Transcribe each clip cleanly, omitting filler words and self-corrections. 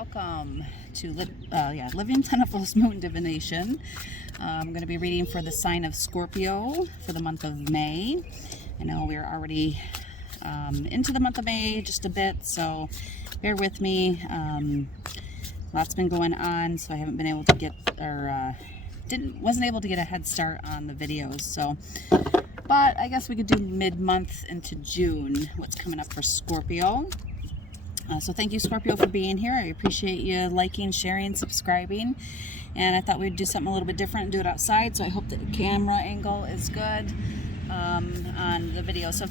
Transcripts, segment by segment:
welcome to Living Plentiful's Moon Divination. I'm going to be reading for the sign of Scorpio for the month of May. I know we're already into the month of May just a bit, so bear with me. Lots been going on, so I haven't been able to get wasn't able to get a head start on the videos. So, but I guess we could do mid-month into June. What's coming up for Scorpio? So thank you, Scorpio, for being here. I appreciate you liking, sharing, subscribing. And I thought we'd do something a little bit different and do it outside. So I hope that the camera angle is good on the video. So if,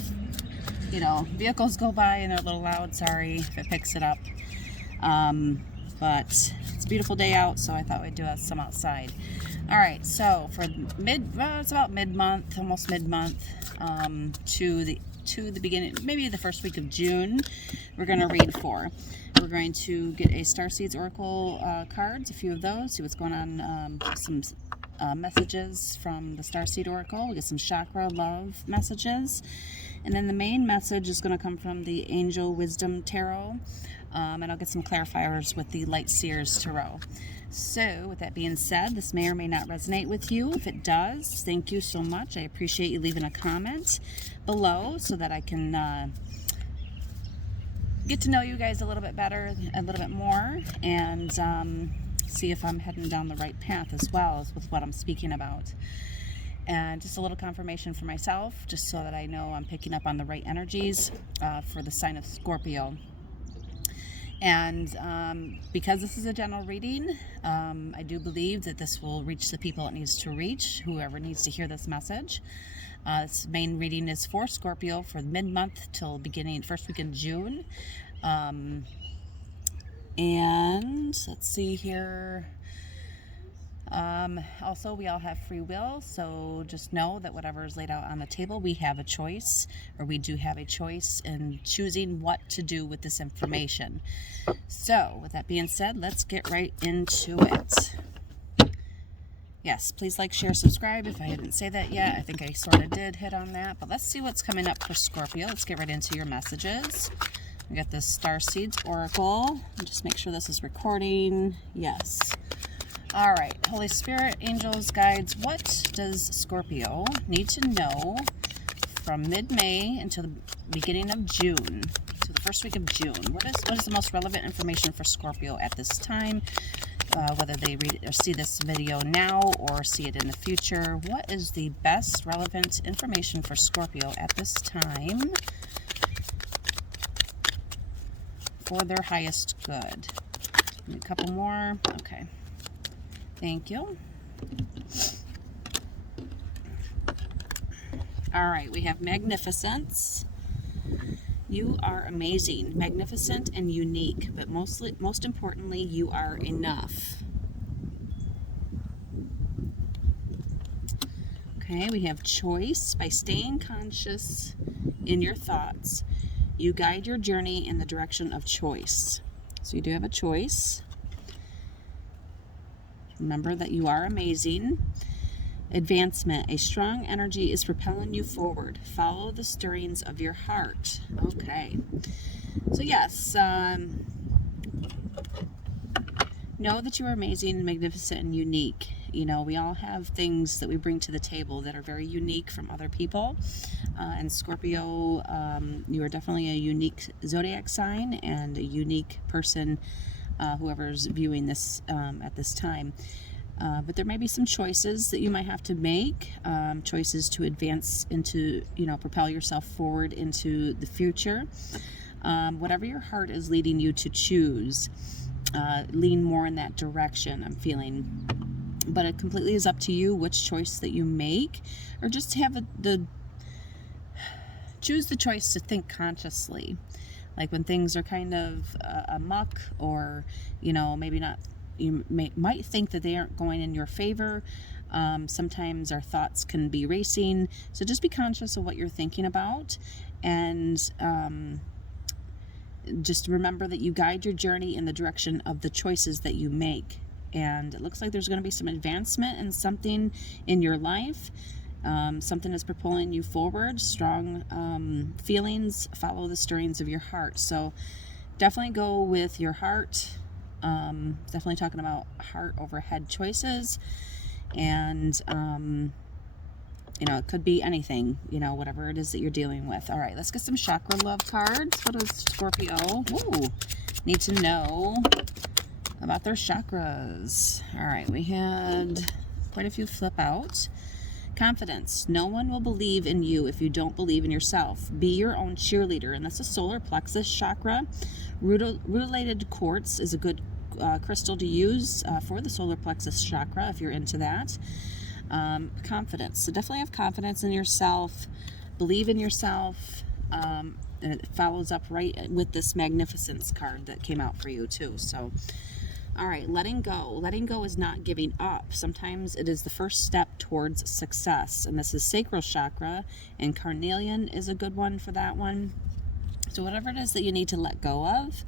vehicles go by and they're a little loud, sorry if it picks it up. But it's a beautiful day out, so I thought we'd do some outside. All right, so for it's about mid-month, almost mid-month, to the beginning, maybe the first week of June, we're going to read for. We're going to get a Starseeds Oracle cards, a few of those, see what's going on, some messages from the Starseed Oracle. We'll get some chakra love messages. And then the main message is going to come from the Angel Wisdom Tarot. And I'll get some clarifiers with the Light Seers Tarot. So, with that being said, this may or may not resonate with you. If it does, thank you so much. I appreciate you leaving a comment below so that I can get to know you guys a little bit better, a little bit more, and see if I'm heading down the right path as well as with what I'm speaking about. And just a little confirmation for myself, just so that I know I'm picking up on the right energies for the sign of Scorpio. And because this is a general reading, I do believe that this will reach the people it needs to reach, whoever needs to hear this message. This main reading is for Scorpio for mid-month till first week in June. And let's see here. Also, we all have free will, so just know that whatever is laid out on the table, we have a choice, or we do have a choice in choosing what to do with this information. So, with that being said, let's get right into it. Yes, please like, share, subscribe. If I didn't say that yet, I think I sort of did hit on that, but let's see what's coming up for Scorpio. Let's get right into your messages. We got this Starseeds Oracle. Just make sure this is recording. Yes. All right, Holy Spirit, angels, guides, what does Scorpio need to know from mid-May until the beginning of June, to the first week of June? What is the most relevant information for Scorpio at this time, whether they read or see this video now or see it in the future? What is the best relevant information for Scorpio at this time for their highest good? A couple more. Okay. Thank you. All right, we have magnificence. You are amazing, magnificent, and unique, but most importantly, you are enough. Okay, we have choice. By staying conscious in your thoughts, you guide your journey in the direction of choice. So you do have a choice. Remember that you are amazing. Advancement. A strong energy is propelling you forward. Follow the stirrings of your heart. Okay. So yes, know that you are amazing, magnificent, and unique. We all have things that we bring to the table that are very unique from other people. And Scorpio, you are definitely a unique zodiac sign and a unique person, whoever's viewing this at this time. But there may be some choices that you might have to make, choices to advance into, propel yourself forward into the future. Whatever your heart is leading you to choose, lean more in that direction, I'm feeling. But it completely is up to you which choice that you make, or just have choose the choice to think consciously. Like when things are kind of amok, or, maybe not, you might think that they aren't going in your favor. Sometimes our thoughts can be racing. So just be conscious of what you're thinking about. And just remember that you guide your journey in the direction of the choices that you make. And it looks like there's going to be some advancement in something in your life. Something is propelling you forward. Strong feelings. Follow the stirrings of your heart. So definitely go with your heart Definitely talking about heart over head choices. And, it could be anything, whatever it is that you're dealing with. All right, let's get some chakra love cards. What does Scorpio need to know about their chakras? All right, we had quite a few flip out. Confidence. No one will believe in you if you don't believe in yourself. Be your own cheerleader. And that's a solar plexus chakra. Rutilated quartz is a good crystal to use for the solar plexus chakra if you're into that. Confidence. So definitely have confidence in yourself. Believe in yourself. And it follows up right with this magnificence card that came out for you too. So all right, letting go. Letting go is not giving up. Sometimes it is the first step towards success. And this is sacral chakra, and carnelian is a good one for that one. So whatever it is that you need to let go of,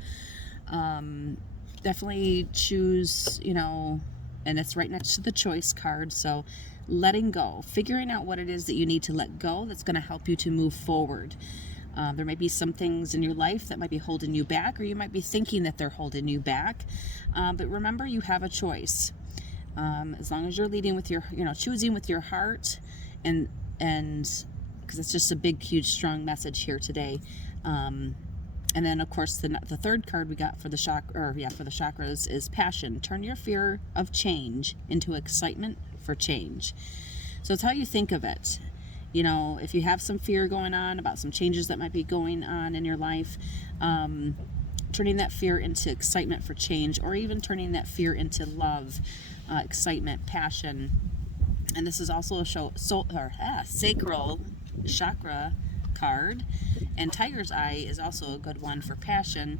definitely choose, and it's right next to the choice card. So letting go, figuring out what it is that you need to let go that's going to help you to move forward. There may be some things in your life that might be holding you back, or you might be thinking that they're holding you back. But remember, you have a choice. As long as you're leading with your, choosing with your heart, and because it's just a big, huge, strong message here today. And then, of course, the third card we got for the chakras is passion. Turn your fear of change into excitement for change. So it's how you think of it. If you have some fear going on about some changes that might be going on in your life, turning that fear into excitement for change, or even turning that fear into love, excitement, passion. And this is also a sacral chakra card. And Tiger's Eye is also a good one for passion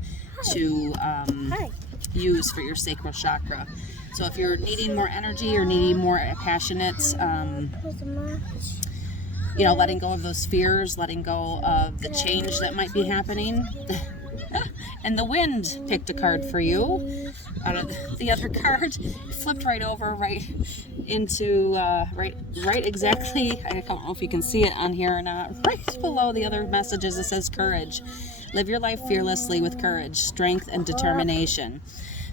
to use for your sacral chakra. So if you're needing more energy or needing more passionate, letting go of those fears, letting go of the change that might be happening. And the wind picked a card for you out of the other card. It flipped right over, right into, right exactly, I don't know if you can see it on here or not, right below the other messages it says courage. Live your life fearlessly with courage, strength, and determination.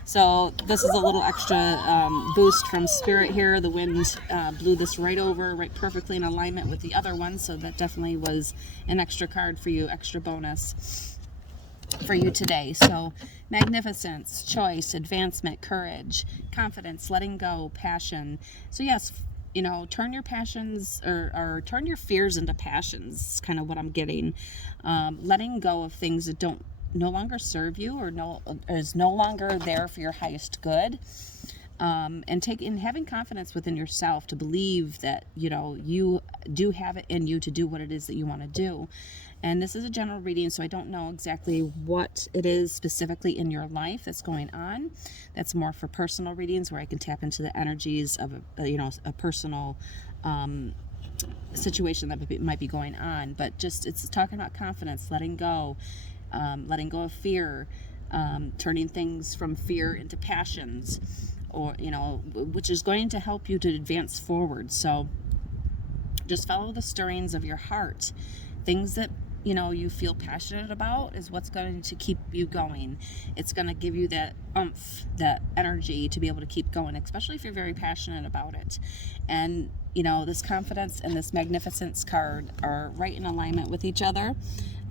So this is a little extra boost from Spirit here. The wind blew this right over, right perfectly in alignment with the other one. So that definitely was an extra card for you, extra bonus for you today. So magnificence, choice, advancement, courage, confidence, letting go, passion. So yes, turn your passions or turn your fears into passions is kind of what I'm getting. Letting go of things that no longer serve you or is no longer there for your highest good, and having confidence within yourself to believe that you do have it in you to do what it is that you want to do. And this is a general reading, so I don't know exactly what it is specifically in your life that's going on. That's more for personal readings where I can tap into the energies of a personal situation that might be going on. But it's talking about confidence, letting go of fear, turning things from fear into passions, or which is going to help you to advance forward. So just follow the stirrings of your heart. Things that you feel passionate about is what's going to keep you going. It's going to give you that oomph, that energy to be able to keep going, especially if you're very passionate about it. And this confidence and this magnificence card are right in alignment with each other.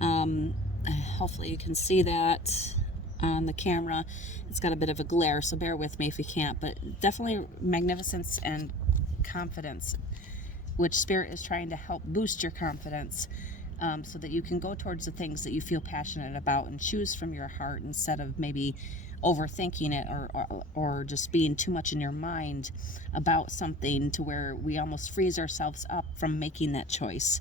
Hopefully you can see that on the camera. It's got a bit of a glare, so bear with me if you can't, but definitely magnificence and confidence, which Spirit is trying to help boost your confidence, so that you can go towards the things that you feel passionate about and choose from your heart instead of maybe overthinking it or just being too much in your mind about something to where we almost freeze ourselves up from making that choice.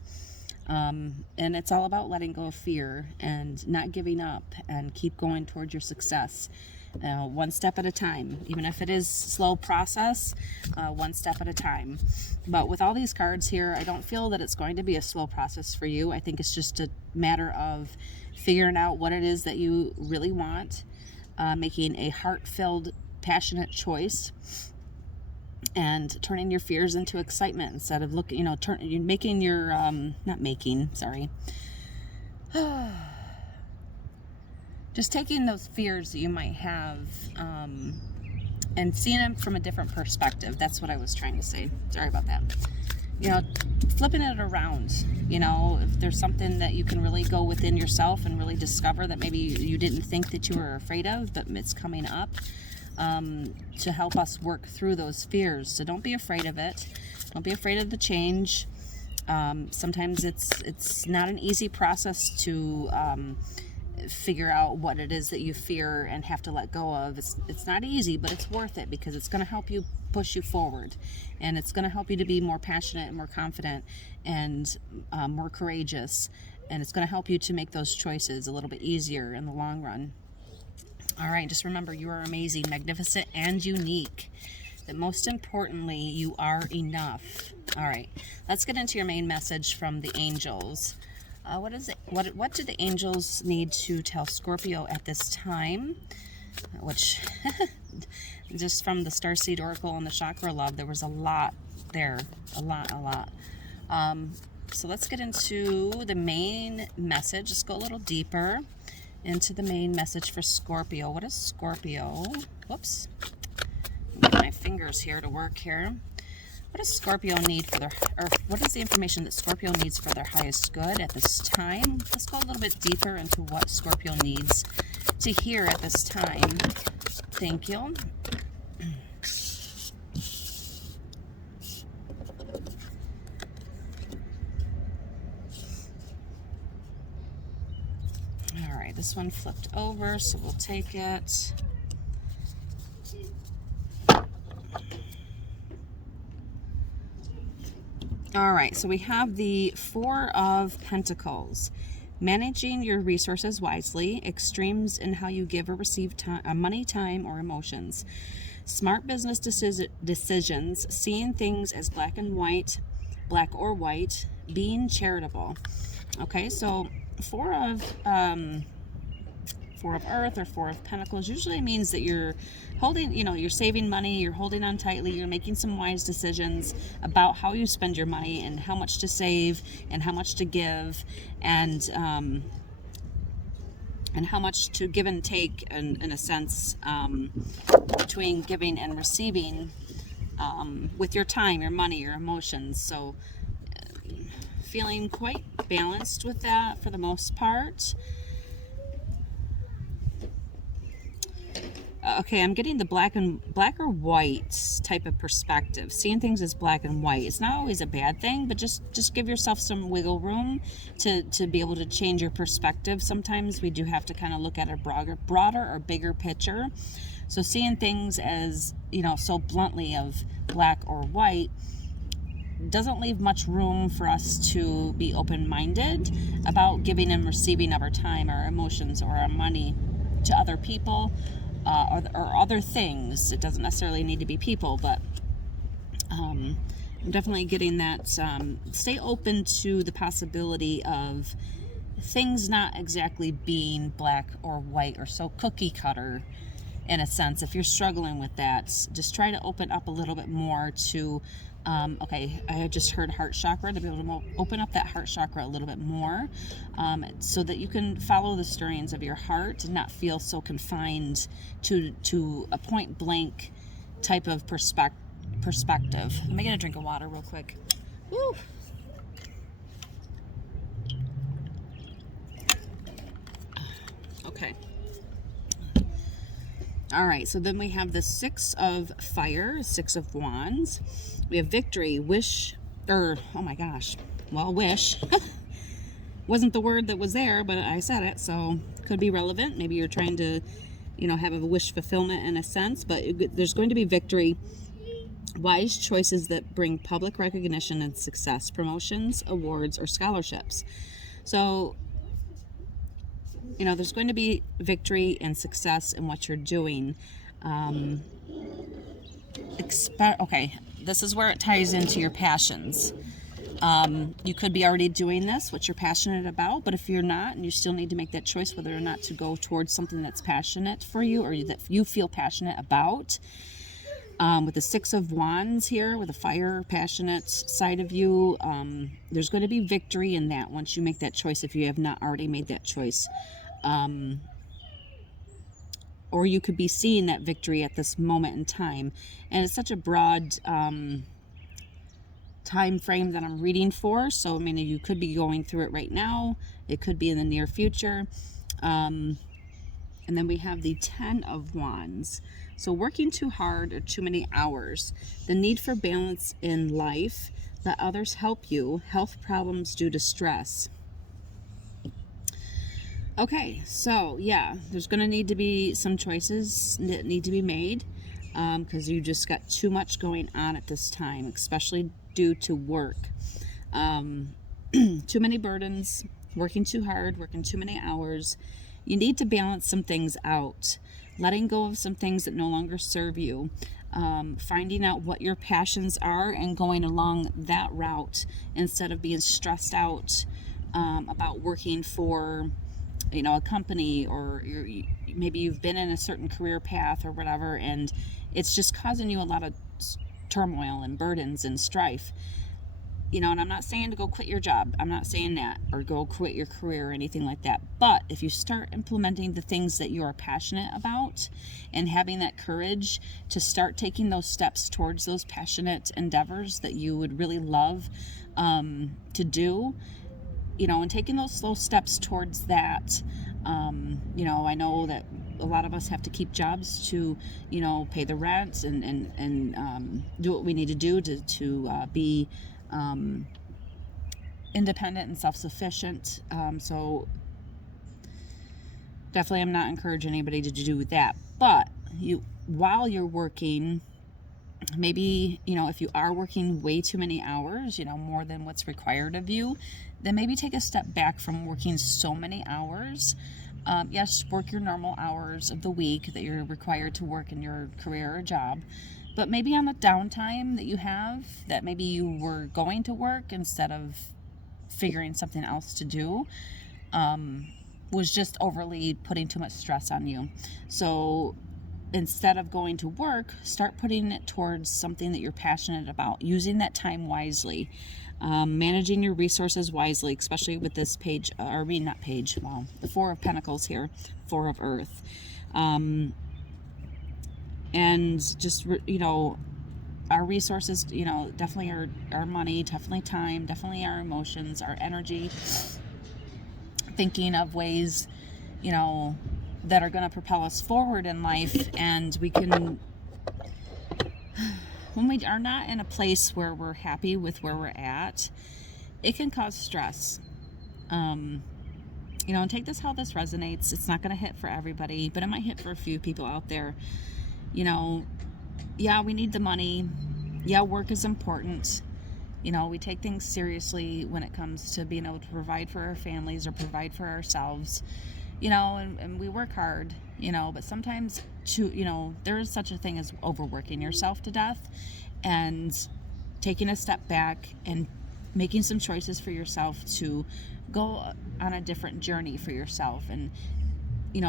And it's all about letting go of fear and not giving up and keep going towards your success, one step at a time. Even if it is slow process, one step at a time. But with all these cards here, I don't feel that it's going to be a slow process for you. I think it's just a matter of figuring out what it is that you really want, making a heart-filled, passionate choice, and turning your fears into excitement instead of making your, just taking those fears that you might have and seeing them from a different perspective. That's what I was trying to say. Sorry about that. You know, flipping it around. You know, if there's something that you can really go within yourself and really discover that maybe you didn't think that you were afraid of, but it's coming up, to help us work through those fears. So don't be afraid of it. Don't be afraid of the change. Sometimes it's not an easy process to figure out what it is that you fear and have to let go of. It's not easy, but it's worth it, because it's going to help you push you forward, and it's going to help you to be more passionate and more confident and more courageous, and it's going to help you to make those choices a little bit easier in the long run. All right, just remember, you are amazing, magnificent, and unique. But most importantly, you are enough. All right, let's get into your main message from the angels. What is it? What do the angels need to tell Scorpio at this time? Which, just from the Starseed Oracle and the Chakra Love, there was a lot there. A lot. So let's get into the main message. Let's go a little deeper into the main message for Scorpio. What is Scorpio? Whoops. Get my fingers here to work here. What does Scorpio need for their, or what is the information that Scorpio needs for their highest good at this time? Let's go a little bit deeper into what Scorpio needs to hear at this time. Thank you. All right, this one flipped over, so we'll take it. All right, so we have the Four of Pentacles. Managing your resources wisely, extremes in how you give or receive money, time, or emotions. Smart business decisions, seeing things as black or white, being charitable. Okay, so Four of Earth or Four of Pentacles usually means that you're holding, you're saving money, you're holding on tightly, you're making some wise decisions about how you spend your money and how much to save and how much to give, and how much to give and take in a sense, between giving and receiving, with your time, your money, your emotions. So feeling quite balanced with that for the most part. Okay, I'm getting the black or white type of perspective. Seeing things as black and white. It's not always a bad thing, but just give yourself some wiggle room to be able to change your perspective. Sometimes we do have to kind of look at a broader or bigger picture. So seeing things as, so bluntly of black or white doesn't leave much room for us to be open-minded about giving and receiving of our time, our emotions, or our money to other people. Or other things. It doesn't necessarily need to be people, but I'm definitely getting that. Stay open to the possibility of things not exactly being black or white or so cookie cutter in a sense. If you're struggling with that, just try to open up a little bit more to, okay, I just heard heart chakra, to be able to open up that heart chakra a little bit more, so that you can follow the stirrings of your heart and not feel so confined to a point blank type of perspective. Let me get a drink of water real quick. Woo! Okay. All right, so then we have the Six of Fire, Six of Wands. We have victory, wish. Wasn't the word that was there, but I said it, so could be relevant. Maybe you're trying to, have a wish fulfillment in a sense, but there's going to be victory, wise choices that bring public recognition and success, promotions, awards, or scholarships. So, there's going to be victory and success in what you're doing. Okay, this is where it ties into your passions. You could be already doing this, what you're passionate about, but if you're not, and you still need to make that choice whether or not to go towards something that's passionate for you or that you feel passionate about. With the Six of Wands here, with the fire, passionate side of you, there's going to be victory in that once you make that choice, if you have not already made that choice. or you could be seeing that victory at this moment in time. And it's such a broad time frame that I'm reading for. So, I mean, you could be going through it right now. It could be in the near future. And then we have the 10 of Wands. So working too hard or too many hours. The need for balance in life. Let others help you. Health problems due to stress. Okay, so yeah, there's going to need to be some choices that need to be made because you just got too much going on at this time, especially due to work. Too many burdens, working too hard, working too many hours. You need to balance some things out, letting go of some things that no longer serve you, finding out what your passions are and going along that route instead of being stressed out about working for a company, or maybe you've been in a certain career path or whatever, and it's just causing you a lot of turmoil and burdens and strife. And I'm not saying to go quit your job. I'm not saying that, or go quit your career or anything like that. But if you start implementing the things that you are passionate about and having that courage to start taking those steps towards those passionate endeavors that you would really love to do, and taking those slow steps towards that. I know that a lot of us have to keep jobs to, pay the rent and do what we need to do to be independent and self-sufficient. So definitely I'm not encouraging anybody to do that. But while you're working, maybe, if you are working way too many hours, more than what's required of you, then maybe take a step back from working so many hours. Yes, work your normal hours of the week that you're required to work in your career or job. But maybe on the downtime that you have, that maybe you were going to work instead of figuring something else to do, was just overly putting too much stress on you. So instead of going to work, start putting it towards something that you're passionate about, using that time wisely, managing your resources wisely, especially with this page, the Four of Pentacles here, Four of Earth. And just, our resources, definitely our money, definitely time, definitely our emotions, our energy, thinking of ways, that are going to propel us forward in life. And we can, when we are not in a place where we're happy with where we're at, it can cause stress. And take this how this resonates. It's not going to hit for everybody, but it might hit for a few people out there. Yeah, we need the money. Yeah, work is important. We take things seriously when it comes to being able to provide for our families or provide for ourselves, and we work hard, but sometimes there is such a thing as overworking yourself to death, and taking a step back and making some choices for yourself to go on a different journey for yourself, and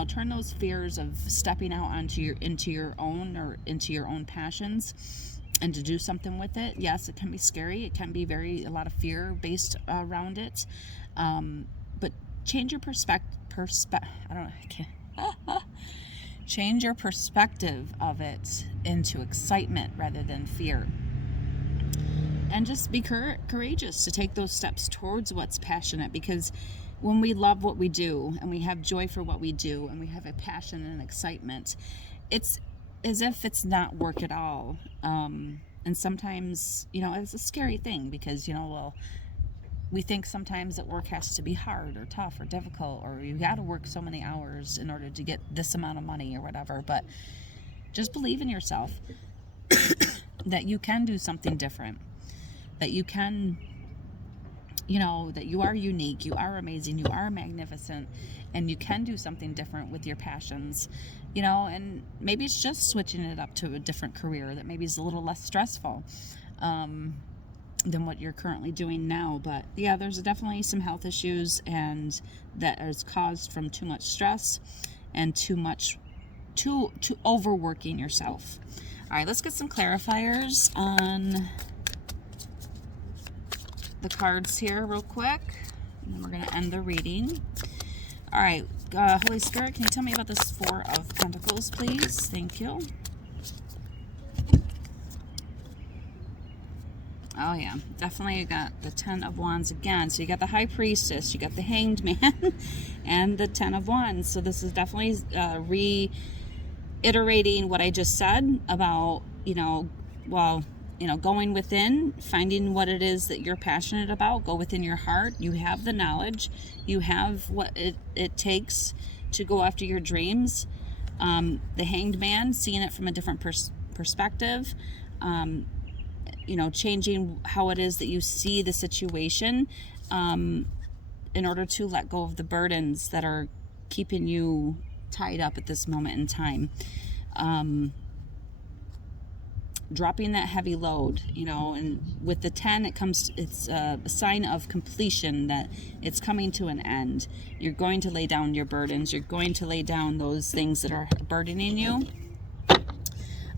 turn those fears of stepping out into your own passions and to do something with it. Yes, it can be scary. It can be a lot of fear based around it. But change your change your perspective of it into excitement rather than fear. And just be courageous to take those steps towards what's passionate, because when we love what we do and we have joy for what we do and we have a passion and excitement, it's as if it's not work at all. And sometimes, it's a scary thing because, we think sometimes that work has to be hard or tough or difficult, or you got to work so many hours in order to get this amount of money or whatever. But just believe in yourself that you can do something different, that you can, that you are unique, you are amazing, you are magnificent, and you can do something different with your passions, and maybe it's just switching it up to a different career that maybe is a little less stressful than what you're currently doing now. But yeah, there's definitely some health issues, and that is caused from too much stress and too overworking yourself. All right, let's get some clarifiers on the cards here real quick, and then we're going to end the reading. All right, Holy Spirit, can you tell me about this Four of Pentacles, please? Thank you. Oh yeah, definitely you got the Ten of Wands again. So you got the High Priestess, you got the Hanged Man, and the Ten of Wands. So this is definitely reiterating what I just said about, going within, finding what it is that you're passionate about. Go within your heart. You have the knowledge. You have what it takes to go after your dreams. The Hanged Man, seeing it from a different perspective. Changing how it is that you see the situation in order to let go of the burdens that are keeping you tied up at this moment in time. Dropping that heavy load, and with the 10, it's a sign of completion, that it's coming to an end. You're going to lay down your burdens. You're going to lay down those things that are burdening you.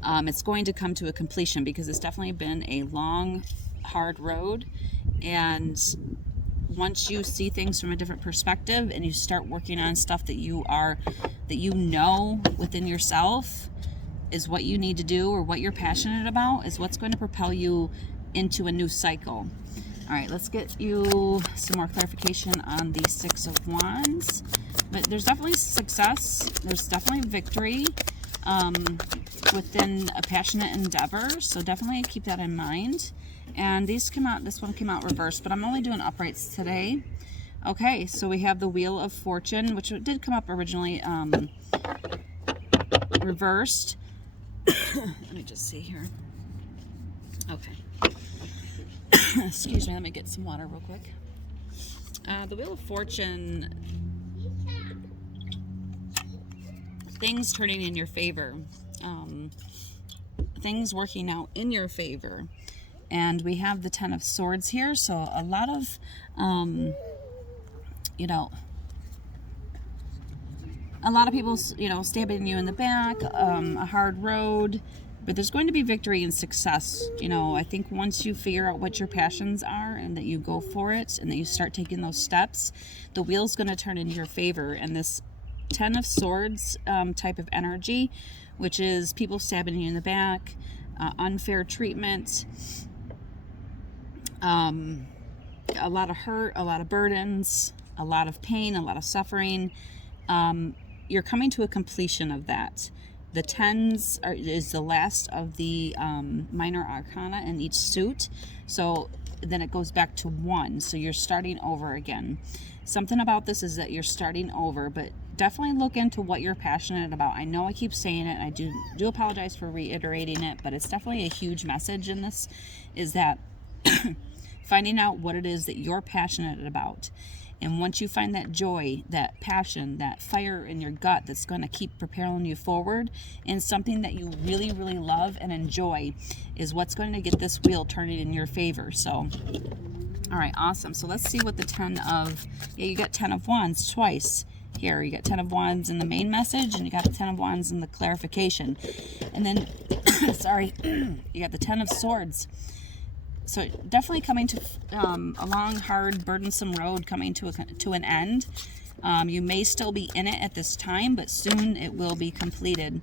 It's going to come to a completion, because it's definitely been a long, hard road. And once you see things from a different perspective and you start working on stuff that you know within yourself is what you need to do, or what you're passionate about, is what's going to propel you into a new cycle. All right, let's get you some more clarification on the Six of Wands. But there's definitely success. There's definitely victory within a passionate endeavor, so definitely keep that in mind. And this one came out reversed, but I'm only doing uprights today. Okay, so we have the Wheel of Fortune, which did come up originally reversed. Let me just see here. Okay. Excuse me, let me get some water real quick. The Wheel of Fortune, things turning in your favor, things working out in your favor. And we have the Ten of Swords here, so a lot of people stabbing you in the back, a hard road, but there's going to be victory and success. I think once you figure out what your passions are and that you go for it and that you start taking those steps, the wheel's going to turn in your favor. And this Ten of Swords type of energy, which is people stabbing you in the back, unfair treatment, a lot of hurt, a lot of burdens, a lot of pain, a lot of suffering. You're coming to a completion of that. The tens is the last of the minor arcana in each suit. So then it goes back to one. So you're starting over again. Something about this is that you're starting over, but definitely look into what you're passionate about. I know I keep saying it. I do apologize for reiterating it, but it's definitely a huge message in this, is that finding out what it is that you're passionate about. And once you find that joy, that passion, that fire in your gut that's going to keep propelling you forward, and something that you really, really love and enjoy, is what's going to get this wheel turning in your favor. So, all right, awesome. So let's see what the you got Ten of Wands twice here. You got Ten of Wands in the main message, and you got the Ten of Wands in the clarification. And then, sorry, you got the Ten of Swords. So definitely coming to a long, hard, burdensome road coming to an end. You may still be in it at this time, but soon it will be completed.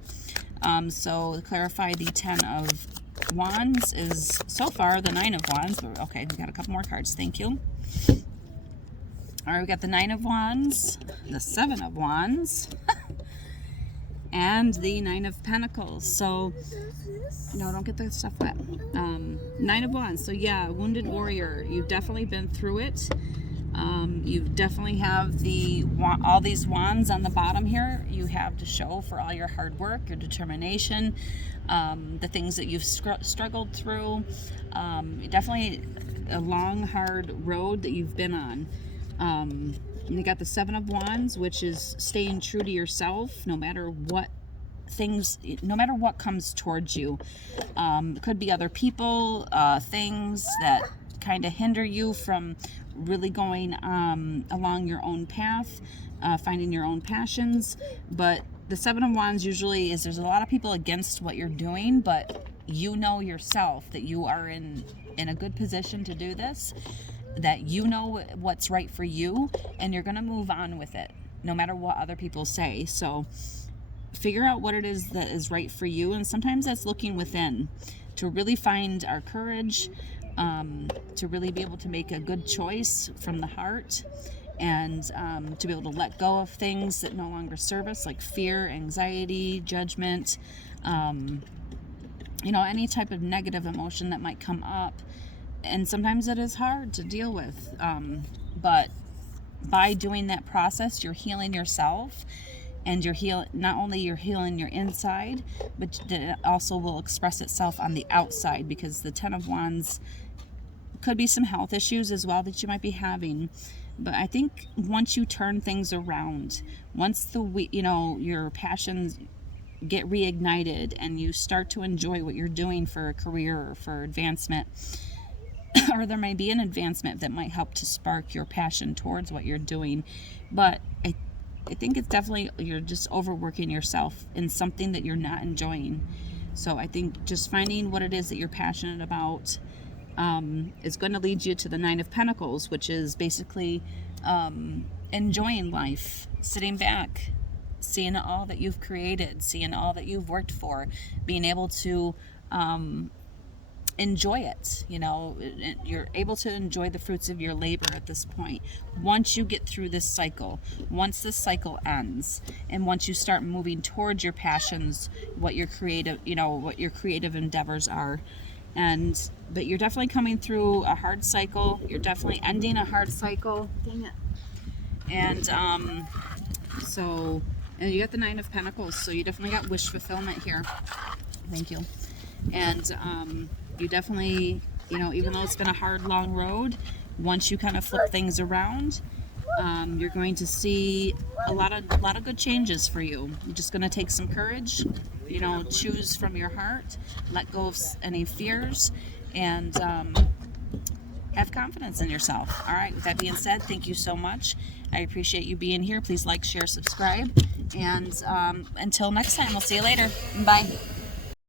So to clarify, the Ten of Wands is so far the Nine of Wands. But okay, we got a couple more cards. Thank you. All right, we got the Nine of Wands, the Seven of Wands, and the Nine of Pentacles. So, no, don't get the stuff wet. Nine of Wands. So yeah, wounded warrior. You've definitely been through it. You definitely have all these wands on the bottom here. You have to show for all your hard work, your determination, the things that you've struggled through. Definitely a long, hard road that you've been on. You got the Seven of Wands, which is staying true to yourself, no matter what comes towards you. It could be other people, things that kind of hinder you from really going along your own path, finding your own passions. But the Seven of Wands usually is, there's a lot of people against what you're doing, but you know yourself that you are in a good position to do this, that you know what's right for you, and you're going to move on with it. no matter what other people say. So figure out what it is that is right for you. And sometimes that's looking within to really find our courage, to really be able to make a good choice from the heart, and to be able to let go of things that no longer serve us, like fear, anxiety, judgment, any type of negative emotion that might come up. And sometimes it is hard to deal with, but by doing that process, you're healing yourself, and not only you're healing your inside, but it also will express itself on the outside, because the 10 of Wands could be some health issues as well that you might be having. But I think once you turn things around, once your passions get reignited and you start to enjoy what you're doing for a career or for advancement, or there may be an advancement that might help to spark your passion towards what you're doing. But I think it's definitely, you're just overworking yourself in something that you're not enjoying. So I think just finding what it is that you're passionate about is going to lead you to the 9 of Pentacles, which is basically enjoying life, sitting back, seeing all that you've created, seeing all that you've worked for, being able to enjoy it. You're able to enjoy the fruits of your labor at this point. Once you get through this cycle, once this cycle ends, and once you start moving towards your passions, what your creative endeavors are. But you're definitely coming through a hard cycle. You're definitely ending a hard cycle. Dang it. And and you got the 9 of Pentacles, so you definitely got wish fulfillment here. Thank you. And you definitely, even though it's been a hard, long road, once you kind of flip things around, you're going to see a lot of good changes for you. You're just going to take some courage, choose from your heart, let go of any fears, and have confidence in yourself. All right, with that being said, thank you so much. I appreciate you being here. Please like, share, subscribe, and until next time, we'll see you later. Bye.